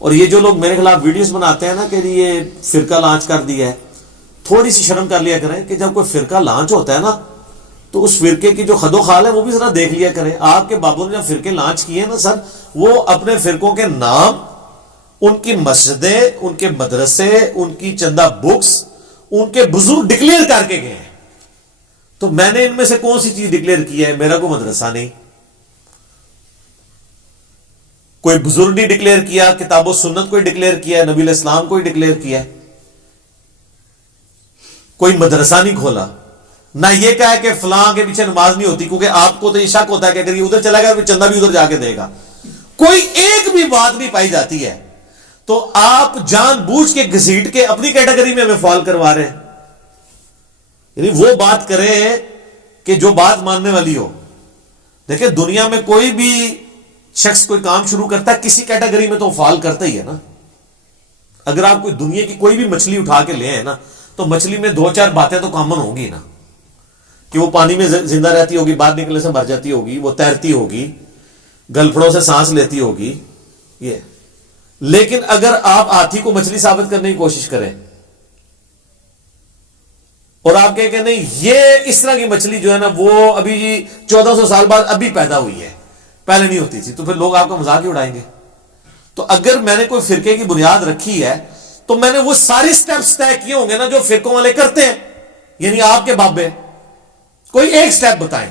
اور یہ جو لوگ میرے خلاف ویڈیوز بناتے ہیں نا کہ یہ فرقہ لانچ کر دیا ہے، تھوڑی سی شرم کر لیا کریں کہ جب کوئی فرقہ لانچ ہوتا ہے نا تو اس فرقے کی جو خد و خال ہے وہ بھی ذرا دیکھ لیا کریں. آپ کے بابوں نے جب فرقے لانچ کیے نا سر، وہ اپنے فرقوں کے نام، ان کی مسجدیں، ان کے مدرسے، ان کی چندہ بکس، ان کے بزرگ ڈکلیئر کر کے گئے ہیں. تو میں نے ان میں سے کون سی چیز ڈکلیئر کی ہے؟ میرا کوئی مدرسہ نہیں، کوئی بزرگ نہیں ڈکلیئر کیا، کتاب و سنت کوئی ڈکلیئر کیا، نبی علیہ السلام کوئی ڈکلیئر کیا، کوئی مدرسہ نہیں کھولا، نہ یہ کہا کہ فلاں کے پیچھے نماز نہیں ہوتی، کیونکہ آپ کو تو یہ شک ہوتا ہے کہ اگر یہ ادھر چلا گیا تو چندہ بھی ادھر جا کے دے گا. کوئی ایک بھی بات نہیں پائی جاتی ہے، تو آپ جان بوجھ کے گھسیٹ کے اپنی کیٹیگری میں ہمیں فال کروا رہے ہیں. یعنی وہ بات کریں کہ جو بات ماننے والی ہو. دیکھیں دنیا میں کوئی بھی شخص کوئی کام شروع کرتا ہے کسی کیٹیگری میں تو فال کرتا ہی ہے نا. اگر آپ کوئی دنیا کی کوئی بھی مچھلی اٹھا کے لے ہیں نا تو مچھلی میں دو چار باتیں تو کامن ہوں گی نا، کہ وہ پانی میں زندہ رہتی ہوگی، باہر نکلنے سے مر جاتی ہوگی، وہ تیرتی ہوگی، گلفڑوں سے سانس لیتی ہوگی یہ. لیکن اگر آپ ہاتھی کو مچھلی ثابت کرنے کی کوشش کریں اور آپ کہیں کہ نہیں یہ اس طرح کی مچھلی جو ہے نا وہ ابھی 1400 سال بعد ابھی پیدا ہوئی ہے، پہلے نہیں ہوتی تھی، تو پھر لوگ آپ کا مذاق ہی اڑائیں گے. تو اگر میں نے کوئی فرقے کی بنیاد رکھی ہے تو میں نے وہ ساری سٹیپس طے کیے ہوں گے نا جو فرقوں والے کرتے ہیں. یعنی آپ کے بابے کوئی ایک سٹیپ بتائیں.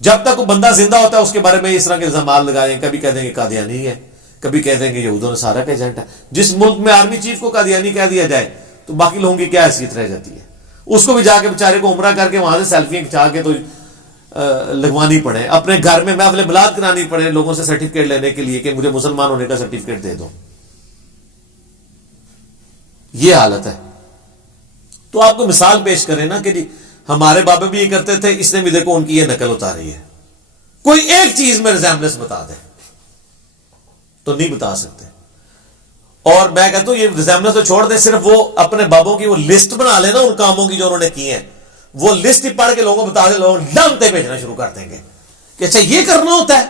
جب تک وہ بندہ زندہ ہوتا ہے اس کے بارے میں اس طرح کے الزامات لگائیں، کبھی کہہ دیں گے قادیانی ہے، کبھی کہہ دیں گے یہود و نصارہ کا ایجنٹ ہے. جس ملک میں آرمی چیف کو قادیانی کہہ دیا جائے تو باقی لوگوں کی کیا حیثیت رہ جاتی ہے؟ اس کو بھی جا کے بیچارے کو عمرہ کر کے وہاں سے سیلفیاں کھچا کے تو لگوانی پڑے، اپنے گھر میں محفل میلاد کرانی پڑے لوگوں سے سرٹیفکیٹ لینے کے لیے کہ مجھے مسلمان ہونے کا سرٹیفکیٹ دے دو. یہ حالت ہے. تو آپ کو مثال پیش کریں نا کہ جی ہمارے بابا بھی یہ کرتے تھے، اس نے بھی دیکھو ان کی یہ نقل اتاری ہے. کوئی ایک چیز میں ریزیمبلنس بتا دیں تو نہیں بتا سکتے. اور میں کہتا ہوں یہ ریزیمبلنس تو چھوڑ دیں، صرف وہ اپنے بابوں کی وہ لسٹ بنا لینا ان کاموں کی جو انہوں نے کی ہیں، وہ لسٹ ہی پڑھ کے لوگوں کو بتا دیں، لوگ لانتے بھیجنا شروع کر دیں گے کہ اچھا یہ کرنا ہوتا ہے،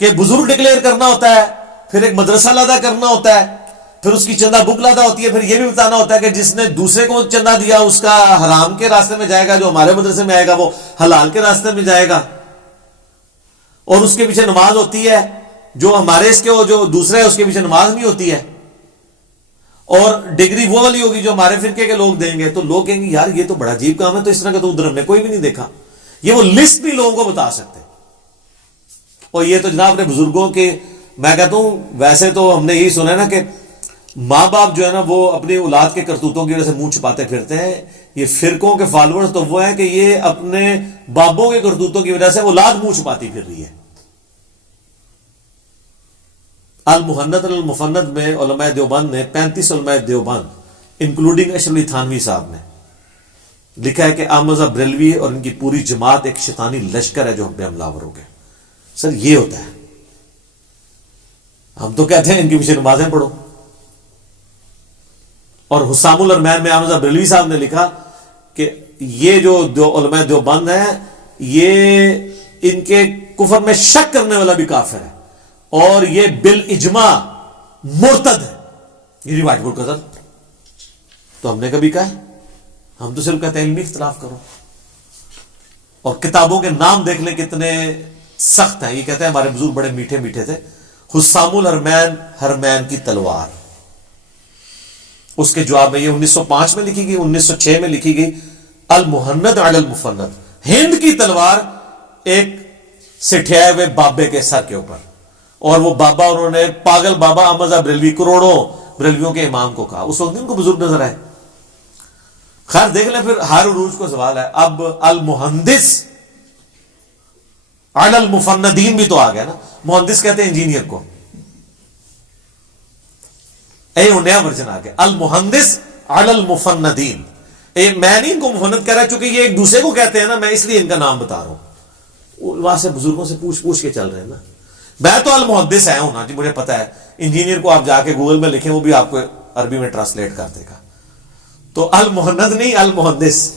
کہ بزرگ ڈکلیئر کرنا ہوتا ہے، پھر ایک مدرسہ لادا کرنا ہوتا ہے، پھر اس کی چندہ بک لادا ہوتی ہے، پھر یہ بھی بتانا ہوتا ہے کہ جس نے دوسرے کو چندہ دیا اس کا حرام کے راستے میں جائے گا، جو ہمارے مدرسے میں آئے گا وہ حلال کے راستے میں جائے گا. اور اس کے پیچھے نماز ہوتی ہے، جو ہمارے اس کے جو دوسرے ہے اس کے پیچھے نماز نہیں ہوتی ہے. اور ڈگری وہ والی ہوگی جو ہمارے فرقے کے لوگ دیں گے، تو لوگ کہیں گے یار یہ تو بڑا عجیب کام ہے، تو اس طرح کا تو ادھر ہم نے کوئی بھی نہیں دیکھا. یہ وہ لسٹ بھی لوگوں کو بتا سکتے. اور یہ تو جناب اپنے بزرگوں کے، میں کہتا ہوں ویسے تو ہم نے یہی سنا ہے نا کہ ماں باپ جو ہے نا وہ اپنی اولاد کے کرتوتوں کی وجہ سے منہ چھپاتے پھرتے ہیں. یہ فرقوں کے فالوورز تو وہ ہیں کہ یہ اپنے بابوں کے کرتوتوں کی وجہ سے اولاد منہ چھپاتی پھر رہی ہے. المحنت المفند میں علماء دیوبند نے 35 علماء دیوبند انکلوڈنگ اشرف علی تھانوی صاحب نے لکھا ہے کہ احمد رضا بریلوی اور ان کی پوری جماعت ایک شیطانی لشکر ہے جو ہم پہ حملہ آور ہو گئے. سر یہ ہوتا ہے. ہم تو کہتے ہیں ان کے پیچھے نمازیں پڑھو. اور حسام الرحمان میں احمد رضا بریلوی صاحب نے لکھا کہ یہ جو علماء دیوبند ہیں یہ ان کے کفر میں شک کرنے والا بھی کافر ہے اور یہ بالاجماع مرتد ہے. یہ روایت بول کر تو ہم نے کبھی کہا ہے؟ ہم تو صرف کہتے ہیں علمی اختلاف کرو. اور کتابوں کے نام دیکھ لیں کتنے سخت ہیں. یہ کہتے ہیں ہمارے بزرگ بڑے میٹھے میٹھے تھے. حسام الحرمین حرمین کی تلوار، اس کے جواب میں یہ 1905 میں لکھی گئی، 1906 میں لکھی گئی المحند علی المفند، ہند کی تلوار ایک سٹھیائے ہوئے بابے کے سر کے اوپر. اور وہ بابا انہوں نے پاگل بابا احمد رضا بریلوی کروڑوں بریلویوں کے امام کو کہا. اس وقت ان کو بزرگ نظر آئے. خیر دیکھ لیں پھر ہر عروج کو سوال ہے. اب المہندس علی المفندین بھی تو آ گیا نا. مہندس کہتے ہیں انجینئر کو، نیا ورژن آ گیا المہندس علی المفندین. میں نہیں ان کو مفند کہہ رہا چونکہ یہ ایک دوسرے کو کہتے ہیں نا، میں اس لیے ان کا نام بتا رہا ہوں. وہاں سے بزرگوں سے پوچھ پوچھ کے چل رہے ہیں نا. میں تو المحدث ہے ہوں نا جی، مجھے پتا ہے. انجینئر کو آپ جا کے گوگل میں لکھیں وہ بھی آپ کو عربی میں ٹرانسلیٹ کر دے گا. تو المحند نہیں المحدث،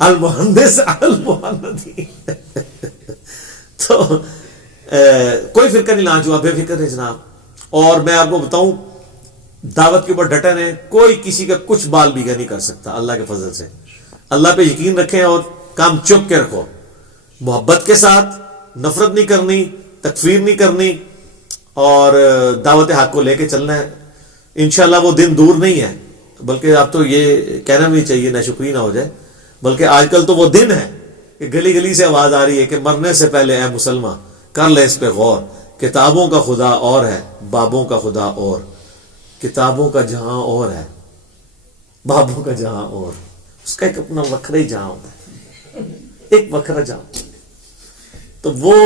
المحدث المحدثین. تو کوئی فرقہ نہیں لانچ ہوا، بے فکر ہے جناب. اور میں آپ کو بتاؤں دعوت کے اوپر ڈٹے رہیں، کوئی کسی کا کچھ بال بیگا نہیں کر سکتا اللہ کے فضل سے. اللہ پہ یقین رکھیں اور کام چپ کے رکھو، محبت کے ساتھ، نفرت نہیں کرنی، تکفیر نہیں کرنی، اور دعوت حق کو لے کے چلنا ہے. انشاءاللہ وہ دن دور نہیں ہے، بلکہ اب تو یہ کہنا بھی چاہیے ناشکری نہ ہو جائے، بلکہ آج کل تو وہ دن ہے کہ گلی گلی سے آواز آ رہی ہے کہ مرنے سے پہلے اے مسلمان کر لے اس پہ غور، کتابوں کا خدا اور ہے، بابوں کا خدا اور. کتابوں کا جہاں اور ہے، بابوں کا جہاں اور. اس کا ایک اپنا وکھرا ہی جہاں ہوتا ہے، ایک وکھرا جہاں. تو وہ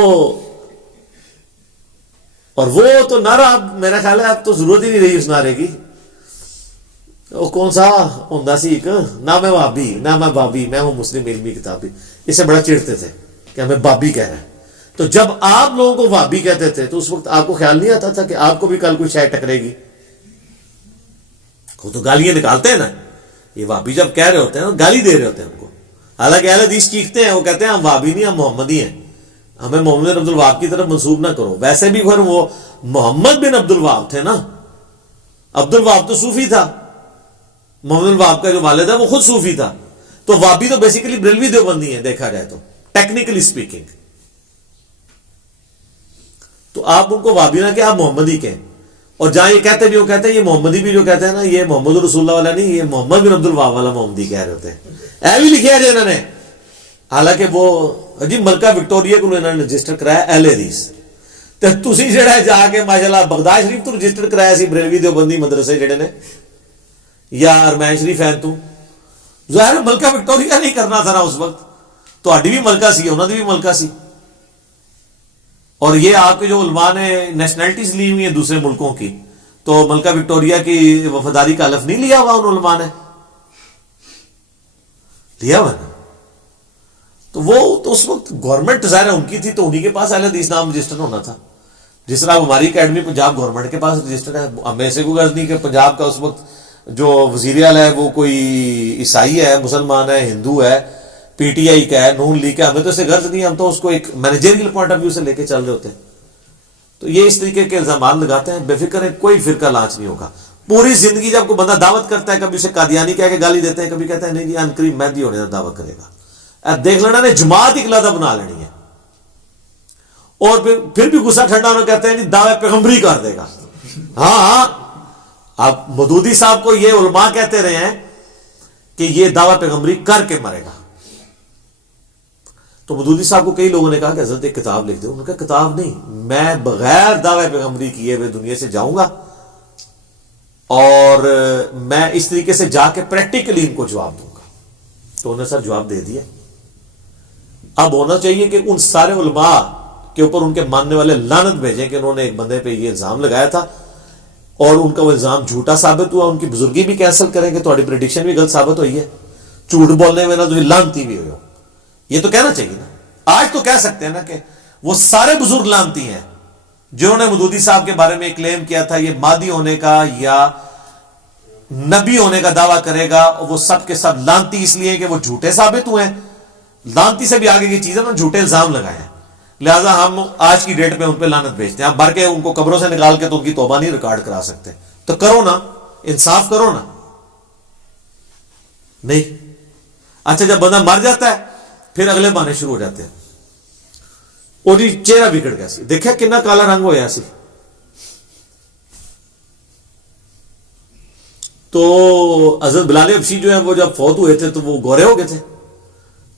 تو نعرہ اب میرا خیال ہے اب تو ضرورت ہی نہیں رہی اس نعرے کی. وہ کون سا ہوندا سی ایک، نہ میں وابی نہ میں بابی، میں ہوں مسلم علمی کتابی. اسے بڑا چڑھتے تھے کہ ہمیں بابی کہہ رہے ہیں. تو جب آپ لوگوں کو وابی کہتے تھے تو اس وقت آپ کو خیال نہیں آتا تھا کہ آپ کو بھی کل کوئی شے ٹکرے گی؟ وہ تو گالیاں نکالتے ہیں نا، یہ وابی جب کہہ رہے ہوتے ہیں گالی دے رہے ہوتے ہیں ان کو. حالانکہ اہل حدیث چیختے ہیں، وہ کہتے ہیں ہم وابی نہیں، ہم محمدی ہیں، ہمیں محمد بن عبد الوہاب کی طرف منسوب نہ کرو. ویسے بھی پھر وہ محمد بن عبد الوہاب تھے نا، عبد الوہاب تو صوفی تھا، محمد بن الوہاب کا جو والد ہے وہ خود صوفی تھا. تو وابی تو بیسیکلی بریلوی دیوبندی ہیں دیکھا جائے تو ٹیکنیکلی اسپیکنگ. تو آپ ان کو وابی نہ کہ آپ محمدی کہیں. اور جہاں یہ کہتے بھی وہ کہتے ہیں یہ محمدی بھی جو کہتے ہیں نا یہ محمد رسول اللہ والا نہیں، یہ محمد بن عبد الوہاب والا محمدی کہہ رہے ہوتے ہیں. اے بھی لکھا ہے انہوں نے، حالانکہ وہ جی ملکہ وکٹوریا کو انہوں نے رجسٹر کرایا اہل حدیث. تے تسی جڑا ہے جا کے ماشاءاللہ بغداد شریف تو رجسٹر کرایا سی بریلوی دیوبندی مدرسے جڑے نے، یا ارمین شریف ہیں تو ظاہر ملکہ وکٹوریا نہیں کرنا تھا نا اس وقت. تہاڈی بھی ملکہ سی، انہاں دی بھی ملکہ سی. اور یہ آپ کے جو علماء نے نیشنلٹیز لی ہوئی ہیں دوسرے ملکوں کی، تو ملکہ وکٹوریا کی وفاداری کا حلف نہیں لیا ہوا ان علماء نے؟ لیا ہوا نا. تو وہ تو اس وقت گورنمنٹ ظاہر ہے ان کی تھی، تو انہی کے پاس اہل حدیث نام رجسٹر ہونا تھا. جس طرح ہماری اکیڈمی پنجاب گورنمنٹ کے پاس رجسٹر ہے. ہمیں سے کوئی غرض نہیں کہ پنجاب کا اس وقت جو وزیر اعلیٰ ہے وہ کوئی عیسائی ہے، مسلمان ہے، ہندو ہے، پی ٹی آئی کا ہے، نون لیگ کا. ہمیں تو اسے غرض نہیں، ہم تو اس کو ایک مینیجریل پوائنٹ آف ویو سے لے کے چل رہے ہوتے ہیں. تو یہ اس طریقے کے الزامات لگاتے ہیں. بے فکر ہے، کوئی فرقہ لانچ نہیں ہوگا. پوری زندگی جب کوئی بندہ دعوت کرتا ہے، کبھی اسے قادیانی کہہ کے گالی دیتے ہیں، کبھی کہتے ہیں نہیں جی ان قریب مہدی ہونے کا دعویٰ کرے گا. دیکھ لینا نے جماعت ہی علیحدہ بنا لینی ہے. اور پھر بھی غصہ ٹھنڈا ہونا کہتے ہیں جی دعوے پیغمبری کر دے گا. ہاں اب مودودی صاحب کو یہ علماء کہتے رہے ہیں کہ یہ دعویٰ پیغمبری کر کے مرے گا. تو مودودی صاحب کو کئی لوگوں نے کہا کہ حضرت ایک کتاب لکھ دو. انہوں نے کہا کتاب نہیں، میں بغیر دعوے پیغمبری کیے ہوئے دنیا سے جاؤں گا اور میں اس طریقے سے جا کے پریکٹیکلی ان کو جواب دوں گا. تو انہوں نے سر جواب دے دیا. اب ہونا چاہیے کہ ان سارے علماء کے اوپر ان کے ماننے والے لعنت بھیجیں کہ انہوں نے ایک بندے پہ یہ الزام لگایا تھا اور ان کا وہ الزام جھوٹا ثابت ہوا. ان کی بزرگی بھی کینسل کریں کہ تھوڑی پریڈکشن بھی غلط ثابت ہوئی ہے، جھوٹ بولنے میں نہ تو لعنتی بھی ہوئی ہو. یہ تو کہنا چاہیے نا. آج تو کہہ سکتے ہیں نا کہ وہ سارے بزرگ لعنتی ہیں جنہوں نے مودودی صاحب کے بارے میں کلیم کیا تھا یہ مادی ہونے کا یا نبی ہونے کا دعویٰ کرے گا. وہ سب کے سب لعنتی اس لیے کہ وہ جھوٹے ثابت ہوئے ہیں. لعنتی سے بھی آگے کی چیزیں نا جھوٹے الزام لگائے ہیں، لہٰذا ہم آج کی ڈیٹ پہ ان پہ لعنت بھیجتے ہیں. ہم بھر کے ان کو قبروں سے نکال کے تو ان کی توبہ نہیں ریکارڈ کرا سکتے. تو کرو نا، انصاف کرو نا. نہیں. اچھا جب بندہ مر جاتا ہے پھر اگلے بہانے شروع ہو جاتے ہیں. اور جی چہرہ بگڑ گیا سی، دیکھا کتنا کالا رنگ ہوا سی. تو حضرت بلال حبشی جو ہے وہ جب فوت ہوئے تھے تو وہ گورے ہو گئے تھے.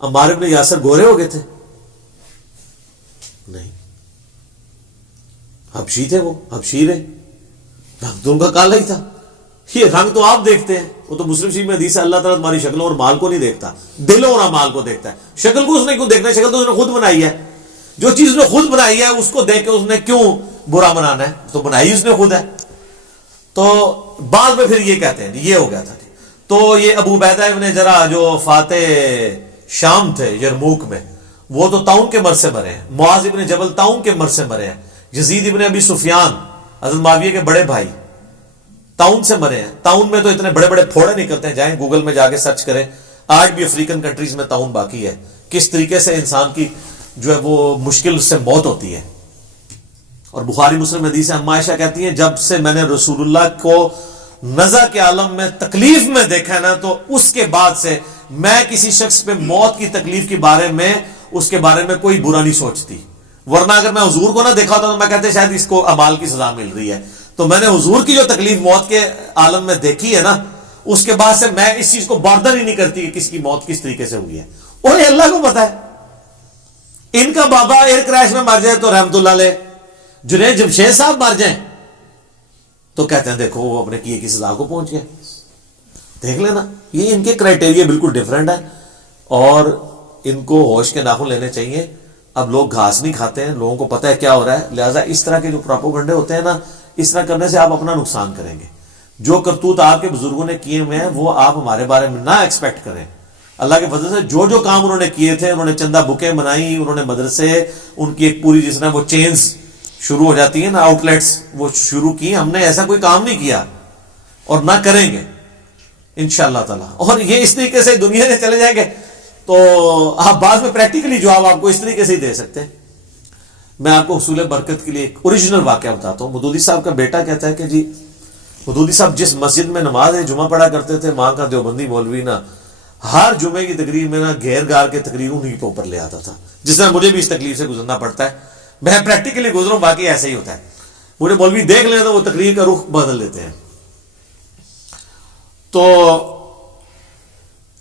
عمار ابن یاسر گورے ہو گئے تھے؟ نہیں، حبشی تھے، وہ حبشی رہے، رنگ تو ان کا کالا ہی تھا. یہ رنگ تو آپ دیکھتے ہیں، وہ تو مسلم شریف میں حدیث ہے اللہ تعالیٰ تمہاری شکلوں اور مال کو نہیں دیکھتا، دلوں اور اعمال کو دیکھتا ہے. شکل کو اس نے کیوں دیکھنا ہے؟ شکل تو اس نے خود بنائی ہے. جو چیز اس نے خود بنائی ہے اس کو دیکھ کے اس نے کیوں برا منانا ہے؟ تو بنائی اس نے خود ہے. تو بعد میں پھر یہ کہتے ہیں یہ ہو گیا تھا. تو یہ ابو عبیدہ ابن جرح جو فاتح شام تھے یرموک میں، وہ تو طاعون کے مرض سے مرے ہیں. معاذ ابن جبل طاعون کے مرض سے مرے ہیں. یزید ابن ابی سفیان حضرت معاویہ کے بڑے بھائی طاعون سے مرے ہیں. طاعون میں تو اتنے بڑے بڑے پھوڑے نکلتے ہیں، جائیں گوگل میں جا کے سرچ کریں. آج بھی افریقن کنٹریز میں طاعون باقی ہے. کس طریقے سے انسان کی جو ہے وہ مشکل سے موت ہوتی ہے. اور بخاری مسلم حدیث ہے، اما عائشہ کہتی ہیں جب سے میں نے رسول اللہ کو نزع کے عالم میں تکلیف میں دیکھا ہے نا، تو اس کے بعد سے میں کسی شخص پہ موت کی تکلیف کے بارے میں اس کے بارے میں کوئی برا نہیں سوچتی. ورنہ اگر میں حضور کو نہ دیکھا ہوتا تو میں کہتے شاید اس کو اعمال کی سزا مل رہی ہے. تو میں نے حضور کی جو تکلیف موت کے عالم میں دیکھی ہے نا، اس کے بعد سے میں اس چیز کو باردر ہی نہیں کرتی کہ کس کی موت کس طریقے سے ہوئی ہے. اور یہ اللہ کو پتا ہے. ان کا بابا ایئر کریش میں مر جائے تو رحمت اللہ علیہ، جنید جمشید صاحب مر جائیں تو کہتے ہیں دیکھو وہ اپنے کیے کی سزا کو پہنچ گئے. دیکھ لینا، یہ ان کے کرائٹیریا بالکل ڈیفرنٹ ہے اور ان کو ہوش کے ناخن لینے چاہیے. اب لوگ گھاس نہیں کھاتے ہیں، لوگوں کو پتہ ہے کیا ہو رہا ہے، لہٰذا اس طرح کے جو پروپیگنڈے ہوتے ہیں نا، اس طرح کرنے سے آپ اپنا نقصان کریں گے. جو کرتوت آپ کے بزرگوں نے کیے ہوئے ہیں وہ آپ ہمارے بارے میں نہ ایکسپیکٹ کریں. اللہ کے فضل سے جو جو کام انہوں نے کیے تھے، انہوں نے چندہ بکیں بنائی، انہوں نے مدرسے، ان کی ایک پوری جس طرح وہ چینز شروع ہو جاتی ہیں نا، آؤٹ لیٹس وہ شروع کی. ہم نے ایسا کوئی کام نہیں کیا اور نہ کریں گے انشاءاللہ تعالی. اور یہ اس طریقے سے دنیا سے چلے جائیں گے تو آپ بعد میں پریکٹیکلی جواب آپ کو اس طریقے سے ہی دے سکتے ہیں. میں آپ کو حصول برکت کے لیے ایک اوریجنل واقعہ بتاتا ہوں. مودودی صاحب کا بیٹا کہتا ہے کہ جی مودودی صاحب جس مسجد میں نماز جمعہ پڑھا کرتے تھے، وہاں کا دیوبندی مولوی نا ہر جمعے کی تقریر میں نا گھیر گار کے تقریر انہیں کے اوپر لے آتا تھا. جس طرح مجھے بھی اس تکلیف سے گزرنا پڑتا ہے، میں پریکٹیکلی گزروں، باقی ایسا ہی ہوتا ہے. مجھے مولوی دیکھ لیں تو وہ تقریر کا رخ بدل لیتے ہیں. تو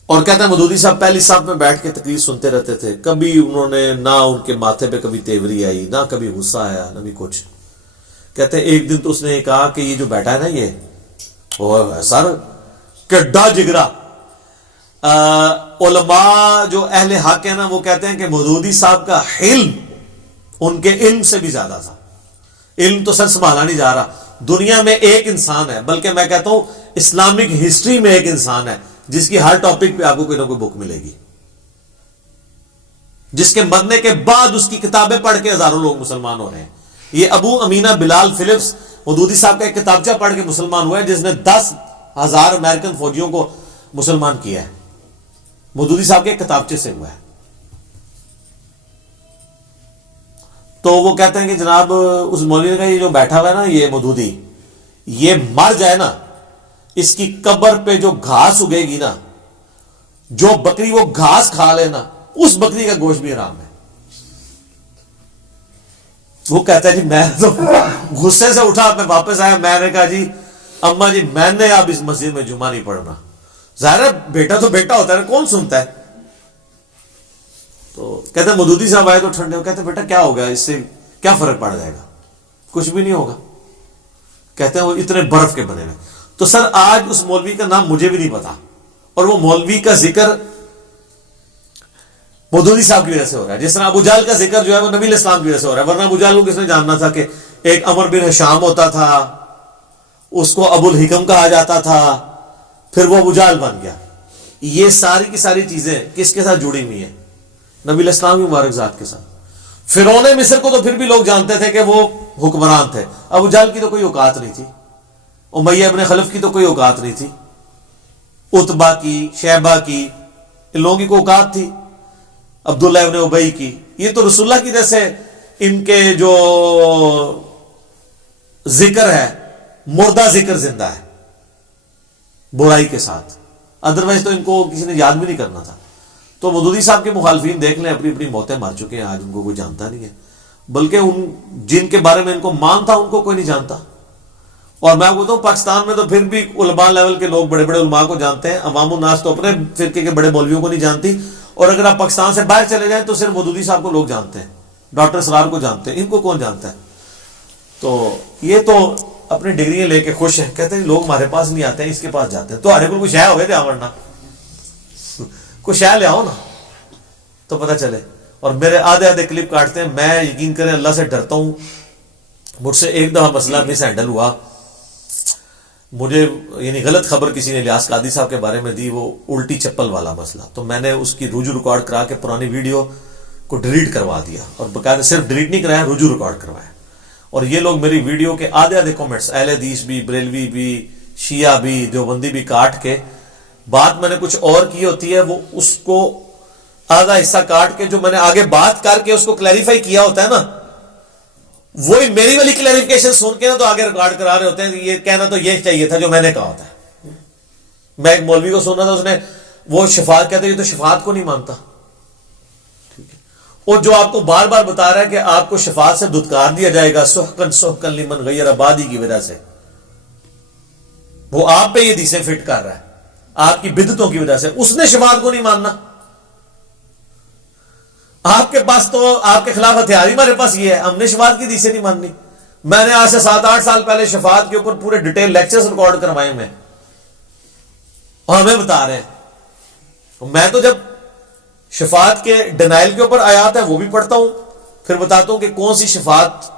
اور کہتے ہیں مودودی صاحب پہلی صف میں بیٹھ کے تقریر سنتے رہتے تھے. کبھی انہوں نے نہ ان کے ماتھے پہ کبھی تیوری آئی، نہ کبھی غصہ آیا، نہ بھی کچھ. کہتے ہیں ایک دن تو اس نے کہا کہ یہ جو بیٹھا ہے نا، یہ سر کڈا جگرا. علماء جو اہل حق ہے نا، وہ کہتے ہیں کہ مودودی صاحب کا علم ان کے علم سے بھی زیادہ تھا. علم تو سر سنبھالا نہیں جا رہا. دنیا میں ایک انسان ہے، بلکہ میں کہتا ہوں اسلامک ہسٹری میں ایک انسان ہے جس کی ہر ٹاپک پہ آپ کو کوئی نہ کوئی بک ملے گی، جس کے مرنے کے بعد اس کی کتابیں پڑھ کے ہزاروں لوگ مسلمان ہو رہے ہیں. یہ ابو امینہ بلال فلپس مودودی صاحب کا ایک کتابچہ پڑھ کے مسلمان ہوا ہے، جس نے 10,000 امریکن فوجیوں کو مسلمان کیا ہے. مودودی صاحب کے ایک کتابچے سے ہوا ہے. تو وہ کہتے ہیں کہ جناب اس مولوی نے کہا یہ جو بیٹھا ہوا ہے نا، یہ مودودی، یہ مر جائے نا، اس کی قبر پہ جو گھاس اگے گی نا، جو بکری وہ گھاس کھا لے نا، اس بکری کا گوشت بھی حرام ہے. وہ کہتا ہے جی میں تو غصے سے اٹھا، میں واپس آیا، میں نے کہا جی اما جی میں نے اب اس مسجد میں جمعہ نہیں پڑھنا. ظاہر ہے بیٹا تو بیٹا ہوتا ہے، کون سنتا ہے. تو کہتے ہیں مودودی صاحب آئے تو ٹھنڈے ہو. کہتے ہیں بیٹا کیا ہوگا، اس سے کیا فرق پڑ جائے گا؟ کچھ بھی نہیں ہوگا. کہتے ہیں وہ اتنے برف کے بنے ہوئے. تو سر آج اس مولوی کا نام مجھے بھی نہیں پتا، اور وہ مولوی کا ذکر مودودی صاحب کی وجہ سے ہو رہا ہے. جس طرح ابو جہل کا ذکر جو ہے وہ نبی علیہ السلام کی وجہ سے ہو رہا ہے. ورنہ ابو جہل کو کس نے جاننا تھا کہ ایک عمر بن ہشام ہوتا تھا، اس کو ابو الحکم کہا جاتا تھا، پھر وہ ابو جہل بن گیا. یہ ساری کی ساری چیزیں کس کے ساتھ جڑی ہوئی ہیں؟ نبی علیہ السلام کی مبارک ذات کے ساتھ. فرعون مصر کو تو پھر بھی لوگ جانتے تھے کہ وہ حکمران تھے. ابو جہل کی تو کوئی اوقات نہیں تھی. امیہ ابن خلف کی تو کوئی اوقات نہیں تھی. عتبہ کی، شیبہ کی، ان لوگوں کی کوئی اوقات تھی. عبداللہ ابن ابی کی. یہ تو رسول اللہ کی طرف سے ان کے جو ذکر ہے، مردہ ذکر زندہ ہے برائی کے ساتھ. ادروائز تو ان کو کسی نے یاد بھی نہیں کرنا تھا. تو مودودی صاحب کے مخالفین دیکھ لیں، اپنی اپنی موتیں مر چکے ہیں. آج ان کو کوئی جانتا نہیں ہے، بلکہ ان جن کے بارے میں ان کو مان تھا ان کو کوئی نہیں جانتا. اور میں بولتا ہوں پاکستان میں تو پھر بھی علماء لیول کے لوگ بڑے بڑے علماء کو جانتے ہیں. عوام الناس تو اپنے فرقے کے بڑے مولویوں کو نہیں جانتی. اور اگر آپ پاکستان سے باہر چلے جائیں تو صرف مودودی صاحب کو لوگ جانتے ہیں، ڈاکٹر سرار کو جانتے ہیں. ان کو کون جانتا ہے؟ تو یہ تو اپنی ڈگریاں لے کے خوش ہیں. کہتے ہیں لوگ ہمارے پاس نہیں آتے ہیں، اس کے پاس جاتے ہیں. تو ہمارے کو کوئی شے ہوئے تھے ورنہ کوئی شے لے آؤ نا تو پتہ چلے. اور میرے آدھے کلپ کاٹتے ہیں. میں یقین کریں اللہ سے ڈرتا ہوں. مجھ سے ایک دفعہ مسئلہ مس ہینڈل ہوا. مجھے یعنی غلط خبر کسی نے الیاس قادری صاحب کے بارے میں دی، وہ الٹی چپل والا مسئلہ. تو میں نے اس کی رجوع ریکارڈ کرا کے پرانی ویڈیو کو ڈیلیٹ کروا دیا، اور باقاعدہ صرف ڈیلیٹ نہیں کرایا، رجوع ریکارڈ کروایا. اور یہ لوگ میری ویڈیو کے آدھے کامنٹس، اہل حدیث بھی، بریلوی بھی، شیعہ بھی، دیوبندی بھی کاٹ کے، بات میں نے کچھ اور کی ہوتی ہے، وہ اس کو آدھا حصہ کاٹ کے جو میں نے آگے بات کر کے اس کو کلیریفائی کیا ہوتا ہے نا، وہی میری والی کلیریفیکیشن سن کے نا تو آگے ریکارڈ کرا رہے ہوتے ہیں کہ یہ کہنا تو یہ چاہیے تھا جو میں نے کہا ہوتا ہے. میں ایک مولوی کو سنا تھا, اس نے وہ شفاعت کہتے ہیں, یہ تو شفاعت کو نہیں مانتا. ٹھیک ہے, اور جو آپ کو بار بار بتا رہا ہے کہ آپ کو شفاعت سے دھتکار دیا جائے گا سحقن سحقن لمن غیر آبادی کی وجہ سے, وہ آپ پہ یہ حدیثیں فٹ کر رہا ہے آپ کی بدعتوں کی وجہ سے, اس نے شفاعت کو نہیں ماننا. آپ کے پاس تو آپ کے خلاف ہتھیار ہی ہمارے پاس یہ ہے, ہم نے شفاعت کی حدیثیں نہیں ماننی. میں نے آج سے 7-8 سال پہلے شفاعت کے اوپر پورے ڈیٹیل لیکچرز ریکارڈ کروائے میں, اور ہمیں بتا رہے ہیں. میں تو جب شفاعت کے ڈینائل کے اوپر آیات ہے وہ بھی پڑھتا ہوں, پھر بتاتا ہوں کہ کون سی شفاعت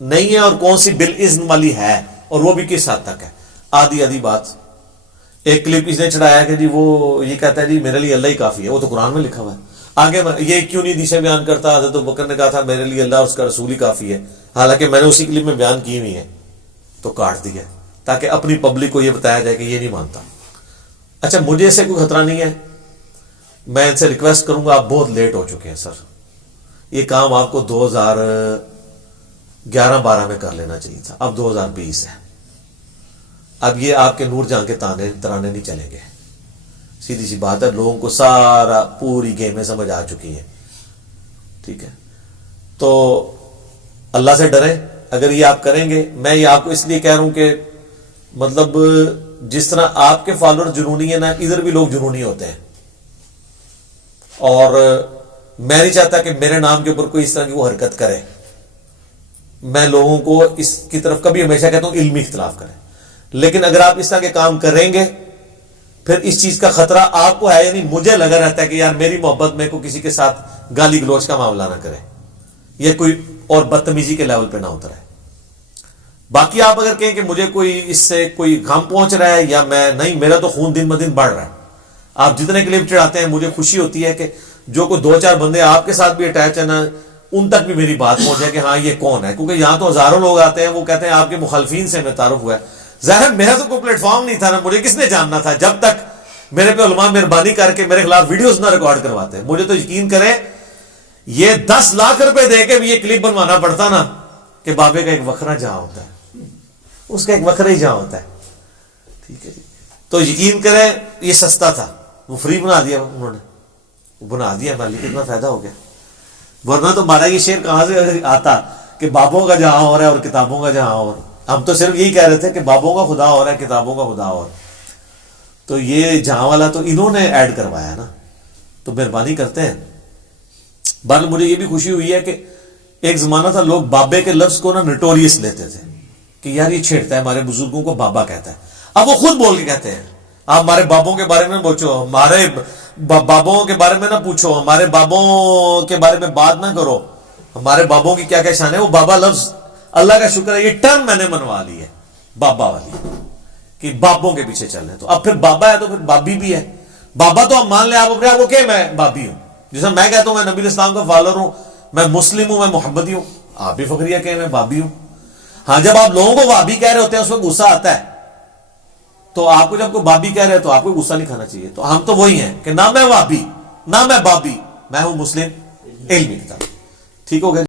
نہیں ہے اور کون سی بالاذن والی ہے, اور وہ بھی کس حد تک ہے. آدھی بات. ایک کلپ اس نے چڑھایا کہ جی وہ یہ کہتا ہے جی میرے لیے اللہ ہی کافی ہے, وہ تو قرآن میں لکھا ہوا ہے. آگے یہ کیوں نہیں حدیثیں بیان کرتا, حضرت ابوبکر نے کہا تھا میرے لیے اللہ اور اس کا رسول ہی کافی ہے, حالانکہ میں نے اسی کلپ میں بیان کی ہوئی ہے, تو کاٹ دیا تاکہ اپنی پبلک کو یہ بتایا جائے کہ یہ نہیں مانتا. اچھا مجھے اسے کوئی خطرہ نہیں ہے, میں ان سے ریکویسٹ کروں گا, آپ بہت لیٹ ہو چکے ہیں سر, یہ کام آپ کو 2011-12 میں کر لینا چاہیے تھا, اب 2020 ہے. اب یہ آپ کے نور جہاں کے ترانے نہیں چلیں گے. سیدھی سی بات ہے, لوگوں کو سارا پوری گیمیں سمجھ آ چکی ہیں. ٹھیک ہے, تو اللہ سے ڈریں. اگر یہ آپ کریں گے, میں یہ آپ کو اس لیے کہہ رہا ہوں کہ مطلب جس طرح آپ کے فالوور جنونی ہیں نا, ادھر بھی لوگ جنونی ہوتے ہیں, اور میں نہیں چاہتا کہ میرے نام کے اوپر کوئی اس طرح کی وہ حرکت کرے. میں لوگوں کو اس کی طرف کبھی ہمیشہ کہتا ہوں علمی اختلاف کریں, لیکن اگر آپ اس طرح کے کام کریں گے پھر اس چیز کا خطرہ آپ کو ہے. یعنی مجھے لگا رہتا ہے کہ یار میری محبت میں کوئی کسی کے ساتھ گالی گلوچ کا معاملہ نہ کرے, یا کوئی اور بدتمیزی کے لیول پہ نہ اترے. باقی آپ اگر کہیں کہ مجھے کوئی اس سے کوئی غم پہنچ رہا ہے یا میں نہیں, میرا تو خون دن بدن بڑھ رہا ہے. آپ جتنے کلپ چڑھاتے ہیں مجھے خوشی ہوتی ہے کہ جو کوئی 2-4 بندے آپ کے ساتھ بھی اٹیچ ہے نا, ان تک بھی میری بات پہنچ جائے کہ ہاں یہ کون ہے, کیونکہ یہاں تو ہزاروں لوگ آتے ہیں, وہ کہتے ہیں آپ کے مخالفین سے ہمیں تعارف ہوا ہے. ظاہر میرا تو کوئی پلیٹ فارم نہیں تھا نا, مجھے کس نے جاننا تھا جب تک میرے پہ علماء مہربانی کر کے میرے خلاف ویڈیوز نہ ریکارڈ کرواتے. مجھے تو یقین کریں یہ 10 لاکھ روپے دے کے بھی یہ کلپ بنوانا پڑتا نا, کہ بابے کا ایک وکھرا جہاں ہوتا ہے, اس کا ایک وکھرا ہی جہاں ہوتا ہے. ٹھیک ہے جی, تو یقین کریں یہ سستا تھا, وہ فری بنا دیا انہوں نے, بنا دیا, مالی کتنا فائدہ ہو گیا. ورنہ تو ہمارا یہ شعر کہاں سے آتا کہ بابوں کا جہاں اور ہے اور کتابوں کا جہاں اور. ہم تو صرف یہی کہہ رہے تھے کہ بابوں کا خدا اور ہے, کتابوں کا خدا اور. تو یہ جہاں والا تو انہوں نے ایڈ کروایا نا, تو مہربانی کرتے ہیں. بہرحال مجھے یہ بھی خوشی ہوئی ہے کہ ایک زمانہ تھا لوگ بابے کے لفظ کو نا نٹوریس لیتے تھے کہ یار یہ چھیڑتا ہے, ہمارے بزرگوں کو بابا کہتا ہے. اب وہ خود بول کے کہتے ہیں آپ ہمارے بابوں کے بارے میں پوچھو, ہمارے بابوں کے بارے میں نہ پوچھو, ہمارے بابوں کے بارے میں بات نہ کرو, ہمارے بابوں کی کیا کیا شان ہے. وہ بابا لفظ اللہ کا شکر ہے یہ ٹرم میں نے منوا لی ہے بابا والی, کہ بابوں کے پیچھے چل رہے ہیں. تو اب پھر بابا ہے تو پھر بابی بھی ہے. بابا تو ہم مان لیں, آپ اپنے آپ کو کہ میں بابی ہوں, جیسا میں کہتا ہوں میں نبی اسلام کا فالوور ہوں, میں مسلم ہوں, میں محمدی ہوں, آپ بھی فخریہ کہیں میں بابی ہوں. ہاں جب آپ لوگوں کو بابی کہہ رہے ہوتے ہیں اس میں غصہ آتا ہے, تو آپ کو جب کوئی بابی کہہ رہے ہیں تو آپ کو غصہ نہیں کھانا چاہیے. تو ہم تو وہی ہیں کہ نہ میں بابی نہ میں بابی, میں ہوں مسلم علمی کتاب. ٹھیک ہو گیا.